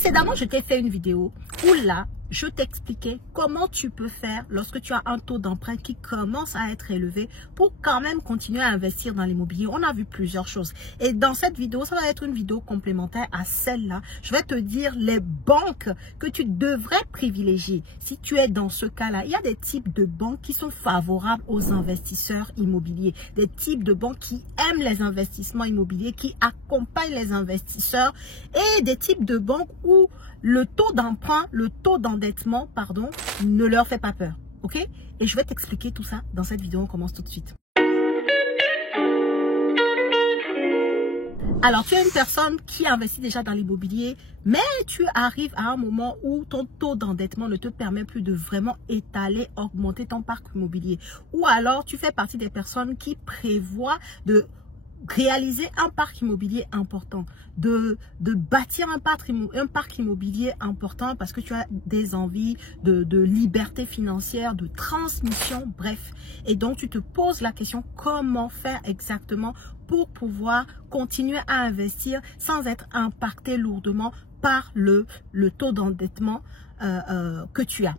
Précédemment, je t'ai fait une vidéo où là, je t'expliquais comment tu peux faire lorsque tu as un taux d'emprunt qui commence à être élevé pour quand même continuer à investir dans l'immobilier. On a vu plusieurs choses. Et dans cette vidéo, ça va être une vidéo complémentaire à celle-là. Je vais te dire les banques que tu devrais privilégier. Si tu es dans ce cas-là, il y a des types de banques qui sont favorables aux investisseurs immobiliers. Des types de banques qui aiment les investissements immobiliers, qui accompagnent les investisseurs. Et des types de banques où le taux d'emprunt, le taux d'endettement, pardon, ne leur fait pas peur. Ok? Et je vais t'expliquer tout ça dans cette vidéo. On commence tout de suite. Alors, tu es une personne qui investit déjà dans l'immobilier, mais tu arrives à un moment où ton taux d'endettement ne te permet plus de vraiment étaler, augmenter ton parc immobilier. Ou alors, tu fais partie des personnes qui prévoient de réaliser un parc immobilier important, de bâtir un parc immobilier important parce que tu as des envies de liberté financière, de transmission, bref. Et donc, tu te poses la question comment faire exactement pour pouvoir continuer à investir sans être impacté lourdement par le taux d'endettement que tu as.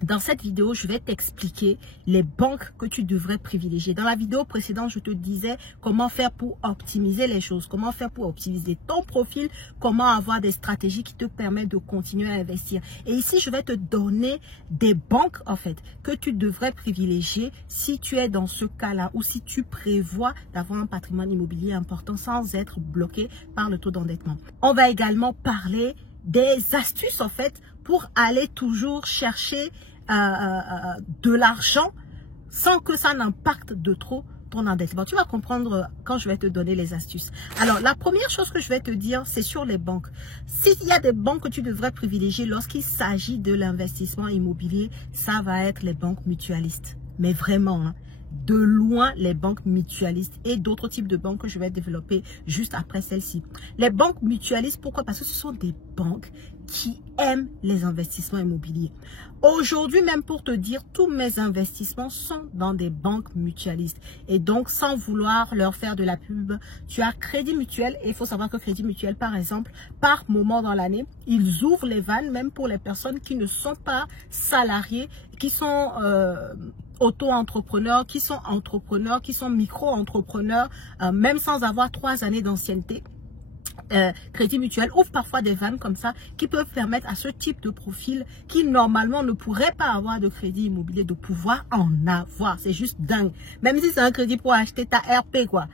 Dans cette vidéo, je vais t'expliquer les banques que tu devrais privilégier. Dans la vidéo précédente, je te disais comment faire pour optimiser les choses, comment faire pour optimiser ton profil, comment avoir des stratégies qui te permettent de continuer à investir. Et ici, je vais te donner des banques, en fait, que tu devrais privilégier si tu es dans ce cas-là ou si tu prévois d'avoir un patrimoine immobilier important sans être bloqué par le taux d'endettement. On va également parler des astuces, en fait, pour aller toujours chercher de l'argent sans que ça n'impacte de trop ton endettement. Tu vas comprendre quand je vais te donner les astuces. Alors, la première chose que je vais te dire, c'est sur les banques. S'il y a des banques que tu devrais privilégier lorsqu'il s'agit de l'investissement immobilier, ça va être les banques mutualistes. Mais vraiment, hein, de loin les banques mutualistes et d'autres types de banques que je vais développer juste après celle-ci. Les banques mutualistes, pourquoi? Parce que ce sont des banques qui aiment les investissements immobiliers. Aujourd'hui, même pour te dire, tous mes investissements sont dans des banques mutualistes. Et donc, sans vouloir leur faire de la pub, tu as Crédit Mutuel. Et il faut savoir que Crédit Mutuel, par exemple, par moment dans l'année, ils ouvrent les vannes même pour les personnes qui ne sont pas salariées, qui sont auto-entrepreneurs, qui sont micro-entrepreneurs, même sans avoir 3 années d'ancienneté. Crédit Mutuel ouvre parfois des vannes comme ça qui peuvent permettre à ce type de profil qui normalement ne pourrait pas avoir de crédit immobilier de pouvoir en avoir. C'est juste dingue. Même si c'est un crédit pour acheter ta RP, quoi.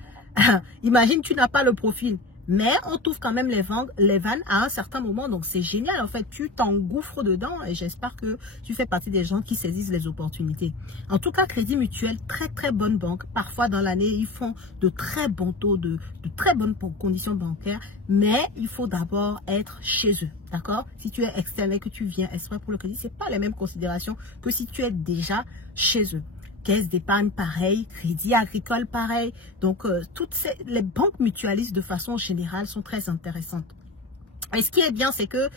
Imagine, tu n'as pas le profil. Mais on t'ouvre quand même les vannes à un certain moment. Donc, c'est génial. En fait, tu t'engouffres dedans et j'espère que tu fais partie des gens qui saisissent les opportunités. En tout cas, Crédit Mutuel, très, très bonne banque. Parfois, dans l'année, ils font de très bons taux, de très bonnes conditions bancaires. Mais il faut d'abord être chez eux. D'accord? Si tu es externe et que tu viens exprès pour le crédit, ce n'est pas les mêmes considérations que si tu es déjà chez eux. Caisse d'épargne pareil, Crédit Agricole pareil. Donc, les banques mutualistes de façon générale sont très intéressantes. Et ce qui est bien, c'est que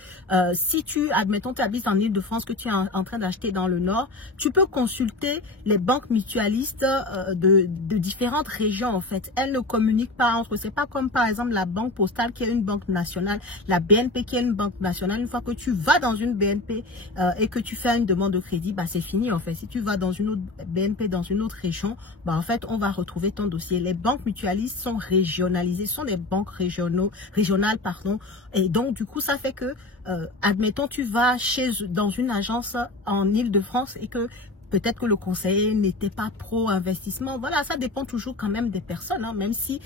si tu, admettons, tu habites en Île-de-France, que tu es en train d'acheter dans le Nord, tu peux consulter les banques mutualistes de différentes régions, en fait. Elles ne communiquent pas entre eux. C'est pas comme, par exemple, la Banque Postale qui est une banque nationale, la BNP qui est une banque nationale. Une fois que tu vas dans une BNP et que tu fais une demande de crédit, bah, c'est fini, en fait. Si tu vas dans une autre BNP, dans une autre région, bah, en fait, on va retrouver ton dossier. Les banques mutualistes sont régionalisées, sont des banques régionales, pardon. Et donc, du coup, ça fait que, admettons, tu vas dans une agence en Île-de-France et que peut-être que le conseiller n'était pas pro-investissement. Voilà, ça dépend toujours quand même des personnes, hein, même si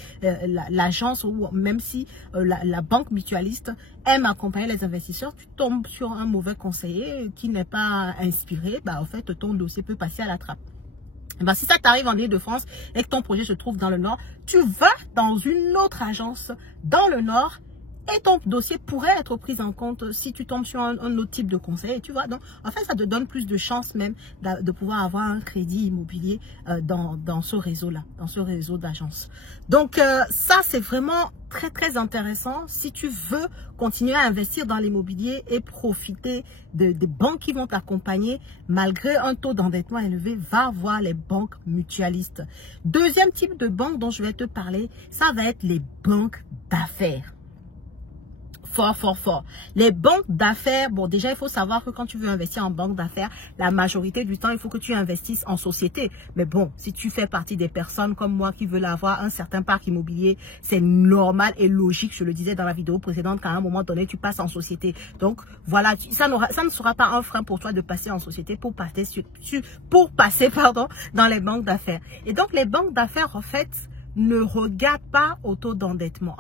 l'agence ou même si la banque mutualiste aime accompagner les investisseurs, tu tombes sur un mauvais conseiller qui n'est pas inspiré, bah, en fait, ton dossier peut passer à la trappe. Ben, si ça t'arrive en Île-de-France et que ton projet se trouve dans le Nord, tu vas dans une autre agence dans le Nord et ton dossier pourrait être pris en compte si tu tombes sur un autre type de conseil. Tu vois, donc en fait, ça te donne plus de chances même de pouvoir avoir un crédit immobilier dans ce réseau-là, dans ce réseau d'agences. Donc ça, c'est vraiment très, très intéressant si tu veux continuer à investir dans l'immobilier et profiter des banques qui vont t'accompagner malgré un taux d'endettement élevé. Va voir les banques mutualistes. Deuxième type de banque dont je vais te parler, ça va être les banques d'affaires. fort, fort, fort. Les banques d'affaires, bon, déjà, il faut savoir que quand tu veux investir en banque d'affaires, la majorité du temps, il faut que tu investisses en société. Mais bon, si tu fais partie des personnes comme moi qui veulent avoir un certain parc immobilier, c'est normal et logique, je le disais dans la vidéo précédente, qu'à un moment donné, tu passes en société. Donc, voilà, ça ne sera pas un frein pour toi de passer en société pour passer, dans les banques d'affaires. Et donc, les banques d'affaires, en fait, ne regardent pas au taux d'endettement.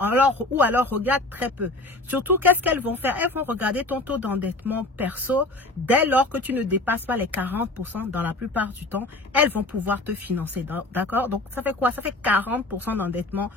Ou alors regardent très peu. Surtout, qu'est-ce qu'elles vont faire? Elles vont regarder ton taux d'endettement perso. Dès lors que tu ne dépasses pas les 40% dans la plupart du temps, elles vont pouvoir te financer. D'accord? Donc, ça fait quoi? Ça fait 40% d'endettement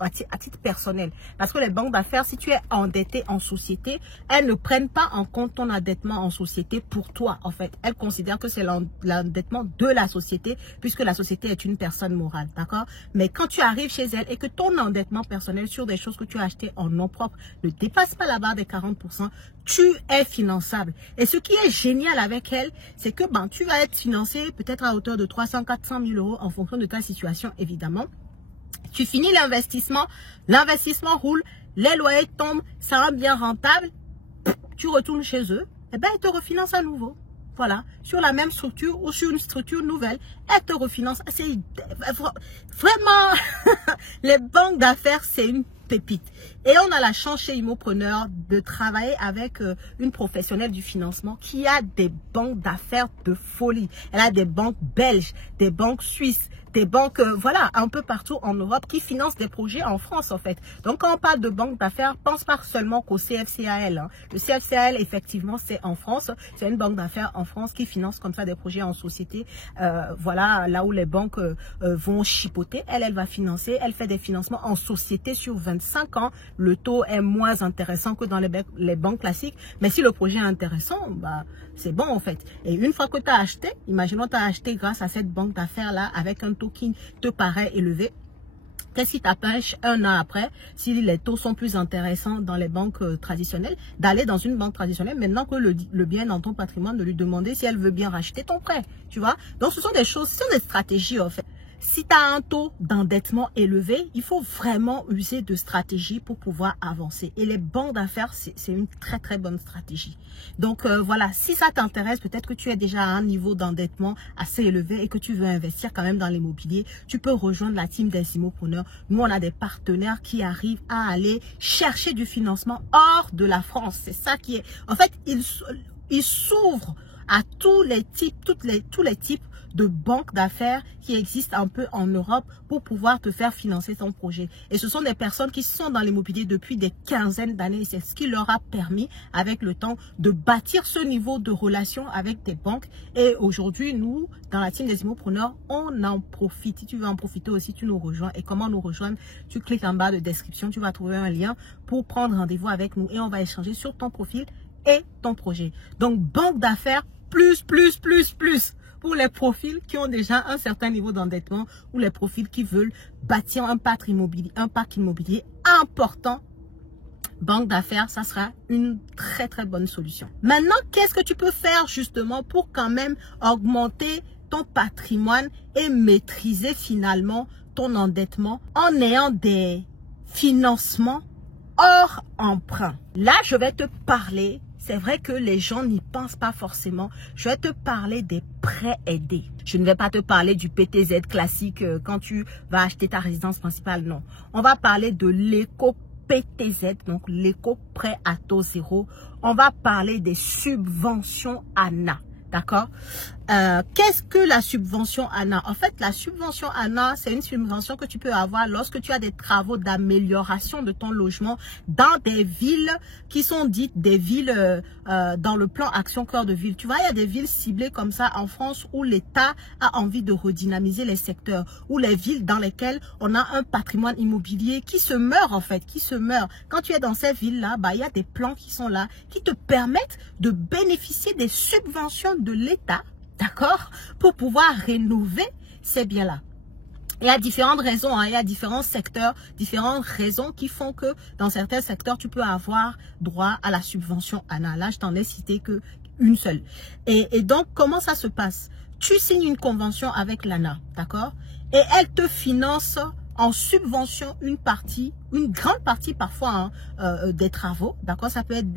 à titre personnel. Parce que les banques d'affaires, si tu es endetté en société, elles ne prennent pas en compte ton endettement en société pour toi, en fait. Elles considèrent que c'est l'endettement de la société, puisque la société est une personne morale. D'accord? Mais quand tu arrives chez elle et que ton endettement personnel sur des choses que tu as achetées en nom propre ne dépasse pas la barre des 40%, tu es finançable. Et ce qui est génial avec elle, c'est que tu vas être financé peut-être à hauteur de 300-400 000 euros en fonction de ta situation, évidemment. Tu finis l'investissement roule, les loyers tombent, ça rend bien rentable, tu retournes chez eux, et ils te refinancent à nouveau. Voilà, sur la même structure ou sur une structure nouvelle, elle te refinance. C'est vraiment, les banques d'affaires, c'est une pépite. Et on a la chance chez Immopreneur de travailler avec une professionnelle du financement qui a des banques d'affaires de folie. Elle a des banques belges, des banques suisses, des banques, voilà, un peu partout en Europe qui financent des projets en France, en fait. Donc, quand on parle de banque d'affaires, pense pas seulement qu'au CFCAL. Hein. Le CFCAL, effectivement, c'est en France. C'est une banque d'affaires en France qui finance comme ça des projets en société. Voilà, là où les banques vont chipoter. Elle va financer. Elle fait des financements en société sur 25 ans. Le taux est moins intéressant que dans les banques classiques. Mais si le projet est intéressant, c'est bon, en fait. Et une fois que tu as acheté, imaginons tu as acheté grâce à cette banque d'affaires-là avec un taux qui te paraît élevé. Qu'est-ce qui t'empêche un an après, si les taux sont plus intéressants dans les banques traditionnelles, d'aller dans une banque traditionnelle maintenant que le bien est dans ton patrimoine, de lui demander si elle veut bien racheter ton prêt, tu vois? Donc, ce sont des choses, ce sont des stratégies, en fait. Si tu as un taux d'endettement élevé, il faut vraiment user de stratégies pour pouvoir avancer. Et les banques d'affaires, c'est une très, très bonne stratégie. Donc, voilà, si ça t'intéresse, peut-être que tu es déjà à un niveau d'endettement assez élevé et que tu veux investir quand même dans l'immobilier, tu peux rejoindre la team des Immopreneurs. Nous, on a des partenaires qui arrivent à aller chercher du financement hors de la France. C'est ça qui est... En fait, ils s'ouvrent à tous les types, tous les types de banques d'affaires qui existent un peu en Europe pour pouvoir te faire financer ton projet. Et ce sont des personnes qui sont dans l'immobilier depuis des quinzaines d'années. C'est ce qui leur a permis, avec le temps, de bâtir ce niveau de relation avec des banques. Et aujourd'hui, nous, dans la team des Immopreneurs, on en profite. Si tu veux en profiter aussi, tu nous rejoins. Et comment nous rejoindre? Tu cliques en bas de description, tu vas trouver un lien pour prendre rendez-vous avec nous et on va échanger sur ton profil et ton projet. Donc, banque d'affaires, plus pour les profils qui ont déjà un certain niveau d'endettement ou les profils qui veulent bâtir un parc immobilier important. Banque d'affaires, ça sera une très, très bonne solution. Maintenant, qu'est-ce que tu peux faire justement pour quand même augmenter ton patrimoine et maîtriser finalement ton endettement en ayant des financements hors emprunt? Là, je vais te parler. C'est vrai que les gens n'y pensent pas forcément. Je vais te parler des prêts aidés. Je ne vais pas te parler du PTZ classique quand tu vas acheter ta résidence principale, non. On va parler de l'éco-PTZ, donc l'éco-prêt à taux zéro. On va parler des subventions ANA, d'accord? Qu'est-ce que la subvention ANA? En fait, la subvention ANA, c'est une subvention que tu peux avoir lorsque tu as des travaux d'amélioration de ton logement dans des villes qui sont dites des villes dans le plan Action Cœur de Ville. Tu vois, il y a des villes ciblées comme ça en France où l'État a envie de redynamiser les secteurs, ou les villes dans lesquelles on a un patrimoine immobilier qui se meurt en fait, qui se meurt. Quand tu es dans ces villes-là, il y a des plans qui sont là, qui te permettent de bénéficier des subventions de l'État, d'accord, pour pouvoir rénover ces biens-là. Il y a différentes raisons, hein, il y a différents secteurs, différentes raisons qui font que dans certains secteurs, tu peux avoir droit à la subvention ANA. Là, je t'en ai cité qu'une seule. Et donc, comment ça se passe? Tu signes une convention avec l'ANA, d'accord? Et elle te finance en subvention une grande partie parfois des travaux, d'accord? Ça peut être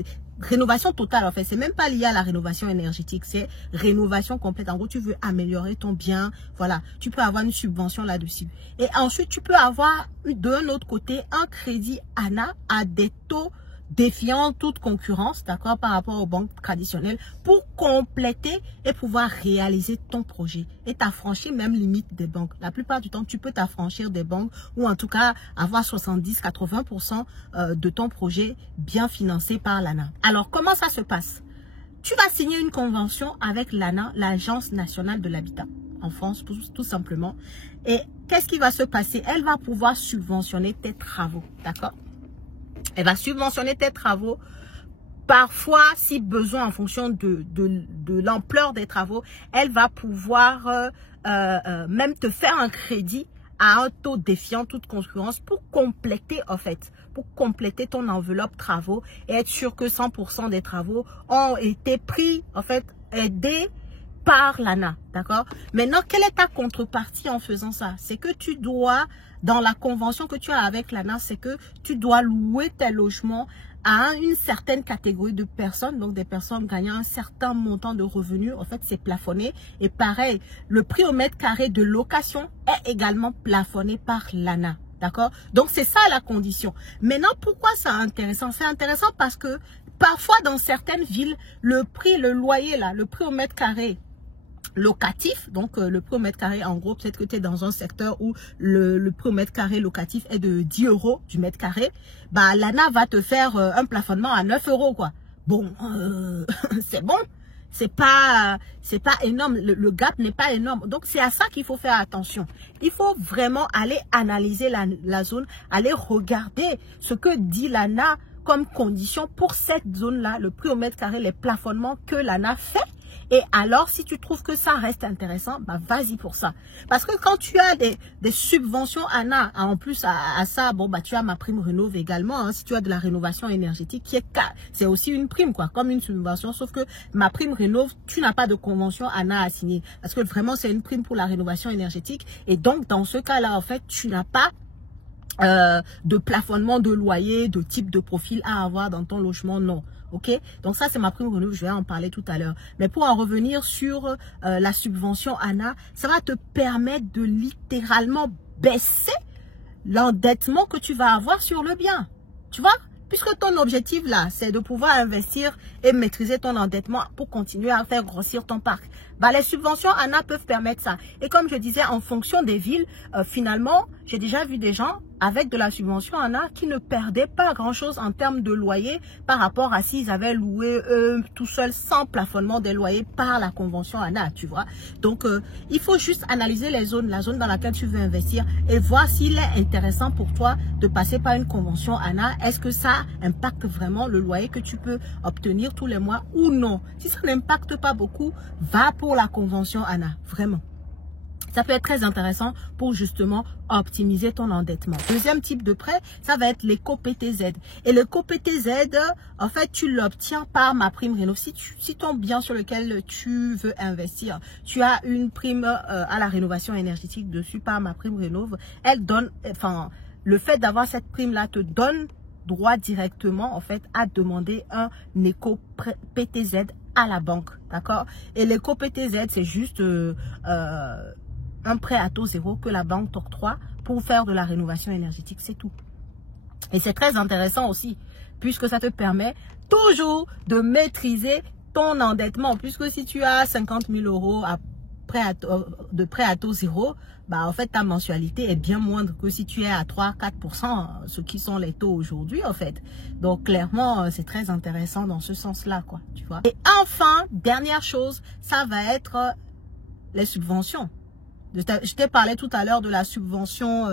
rénovation totale en fait, c'est même pas lié à la rénovation énergétique, c'est rénovation complète. En gros, tu veux améliorer ton bien, voilà, tu peux avoir une subvention là-dessus. Et ensuite, tu peux avoir d'un autre côté un crédit ANA à des taux défiant toute concurrence, d'accord, par rapport aux banques traditionnelles pour compléter et pouvoir réaliser ton projet et t'affranchir même limite des banques. La plupart du temps, tu peux t'affranchir des banques ou en tout cas avoir 70-80% de ton projet bien financé par l'ANA. Alors, comment ça se passe? Tu vas signer une convention avec l'ANA, l'Agence nationale de l'habitat en France, tout simplement. Et qu'est-ce qui va se passer? Elle va pouvoir subventionner tes travaux, d'accord? Elle va subventionner tes travaux, parfois, si besoin, en fonction de l'ampleur des travaux, elle va pouvoir même te faire un crédit à un taux défiant toute concurrence pour compléter, en fait, pour compléter ton enveloppe travaux et être sûr que 100% des travaux ont été pris, en fait, aidés par l'ANA, d'accord? Maintenant, quelle est ta contrepartie en faisant ça? C'est que tu dois, dans la convention que tu as avec l'ANA, c'est que tu dois louer tes logements à une certaine catégorie de personnes, donc des personnes gagnant un certain montant de revenus. En fait, c'est plafonné. Et pareil, le prix au mètre carré de location est également plafonné par l'ANA, d'accord? Donc, c'est ça la condition. Maintenant, pourquoi c'est intéressant? C'est intéressant parce que parfois, dans certaines villes, le loyer, là, le prix au mètre carré locatif, donc le prix au mètre carré, en gros, peut-être que tu es dans un secteur où le prix au mètre carré locatif est de 10 € du mètre carré, bah l'ANA va te faire un plafonnement à 9 € quoi. Bon, c'est bon, c'est pas énorme, le gap n'est pas énorme. Donc c'est à ça qu'il faut faire attention. Il faut vraiment aller analyser la zone, aller regarder ce que dit l'ANA comme condition pour cette zone-là, le prix au mètre carré, les plafonnements que l'ANA fait. Et alors, si tu trouves que ça reste intéressant, bah vas-y pour ça. Parce que quand tu as des subventions ANA, en plus à ça, bon bah tu as ma prime rénov également. Hein, si tu as de la rénovation énergétique, c'est aussi une prime quoi, comme une subvention. Sauf que ma prime rénov, tu n'as pas de convention ANA à signer, parce que vraiment c'est une prime pour la rénovation énergétique. Et donc dans ce cas-là, en fait, tu n'as pas de plafonnement de loyer, de type de profil à avoir dans ton logement, non. Ok, donc ça c'est ma prime renouvelable, je vais en parler tout à l'heure. Mais pour en revenir sur la subvention ANA, ça va te permettre de littéralement baisser l'endettement que tu vas avoir sur le bien. Tu vois? Puisque ton objectif là, c'est de pouvoir investir et maîtriser ton endettement pour continuer à faire grossir ton parc. Bah, les subventions ANA peuvent permettre ça. Et comme je disais, en fonction des villes, finalement, j'ai déjà vu des gens avec de la subvention ANA qui ne perdaient pas grand-chose en termes de loyer par rapport à s'ils avaient loué tout seuls sans plafonnement des loyers par la convention ANA, tu vois. Donc, il faut juste analyser la zone dans laquelle tu veux investir et voir s'il est intéressant pour toi de passer par une convention ANA. Est-ce que ça impacte vraiment le loyer que tu peux obtenir tous les mois ou non? Si ça n'impacte pas beaucoup, va pour la convention ANA, vraiment. Ça peut être très intéressant pour justement optimiser ton endettement. Deuxième type de prêt, ça va être l'éco-PTZ. Et l'éco-PTZ, en fait, tu l'obtiens par ma prime rénov. Si ton bien sur lequel tu veux investir, tu as une prime à la rénovation énergétique dessus par ma prime rénov, elle donne, enfin, le fait d'avoir cette prime-là te donne droit directement, en fait, à demander un éco-PTZ à la banque, d'accord? Et l'éco-PTZ, c'est juste un prêt à taux zéro que la banque t'octroie pour faire de la rénovation énergétique, c'est tout. Et c'est très intéressant aussi, puisque ça te permet toujours de maîtriser ton endettement, puisque si tu as 50 000 € de prêt à taux zéro, bah en fait ta mensualité est bien moindre que si tu es à 3-4%, ce qui sont les taux aujourd'hui en fait. Donc clairement c'est très intéressant dans ce sens-là quoi, tu vois. Et enfin, dernière chose, ça va être les subventions. Je t'ai parlé tout à l'heure de la subvention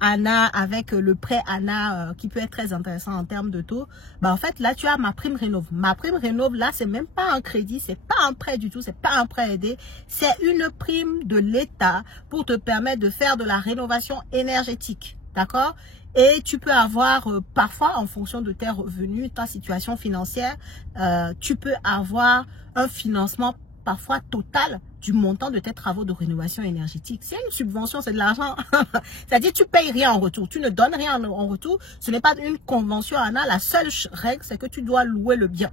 ANA avec le prêt ANA qui peut être très intéressant en termes de taux. Bah en fait là tu as ma prime rénov. Ma prime rénov là c'est même pas un crédit, c'est pas un prêt du tout, c'est pas un prêt aidé, c'est une prime de l'État pour te permettre de faire de la rénovation énergétique, d'accord? Et tu peux avoir parfois en fonction de tes revenus, ta situation financière, tu peux avoir un financement parfois total. du montant de tes travaux de rénovation énergétique. C'est une subvention, c'est de l'argent. C'est-à-dire, tu payes rien en retour. Tu ne donnes rien en retour. Ce n'est pas une convention, Anna. La seule règle, c'est que tu dois louer le bien.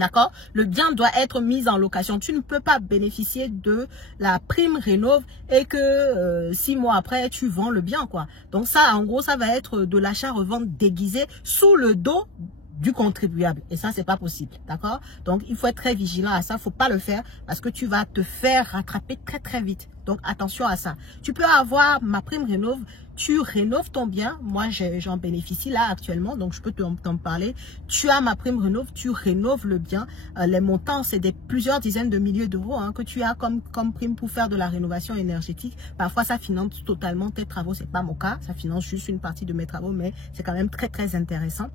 D'accord? Le bien doit être mis en location. Tu ne peux pas bénéficier de la prime rénov et que 6 mois après, tu vends le bien, quoi. Donc ça, en gros, ça va être de l'achat-revente déguisé sous le dos du contribuable. Et ça, c'est pas possible. D'accord? Donc, il faut être très vigilant à ça. Faut pas le faire parce que tu vas te faire rattraper très, très vite. Donc, attention à ça. Tu peux avoir ma prime rénov. Tu rénoves ton bien. Moi, j'en bénéficie là actuellement. Donc, je peux t'en parler. Tu as ma prime rénov. Tu rénoves le bien. Les montants, c'est plusieurs dizaines de milliers d'euros hein, que tu as comme prime pour faire de la rénovation énergétique. Parfois, ça finance totalement tes travaux. C'est pas mon cas. Ça finance juste une partie de mes travaux, mais c'est quand même très, très intéressant.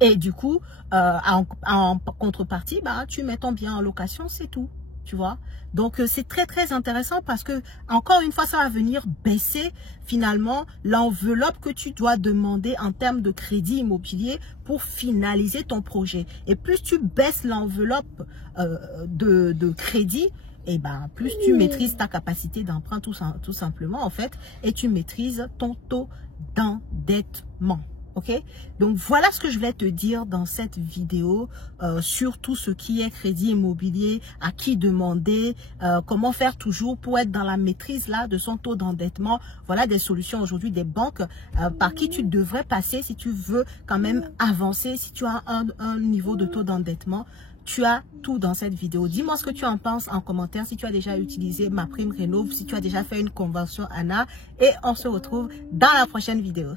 Et du coup, en contrepartie, bah, tu mets ton bien en location, c'est tout. Tu vois, donc c'est très très intéressant parce que encore une fois ça va venir baisser finalement l'enveloppe que tu dois demander en termes de crédit immobilier pour finaliser ton projet. Et plus tu baisses l'enveloppe de crédit, et ben plus tu maîtrises ta capacité d'emprunt tout simplement en fait, et tu maîtrises ton taux d'endettement. Ok, donc voilà ce que je vais te dire dans cette vidéo sur tout ce qui est crédit immobilier, à qui demander, comment faire toujours pour être dans la maîtrise là de son taux d'endettement. Voilà des solutions aujourd'hui des banques par qui tu devrais passer si tu veux quand même avancer, si tu as un niveau de taux d'endettement. Tu as tout dans cette vidéo. Dis-moi ce que tu en penses en commentaire, si tu as déjà utilisé ma prime rénov, si tu as déjà fait une convention ANA, et on se retrouve dans la prochaine vidéo.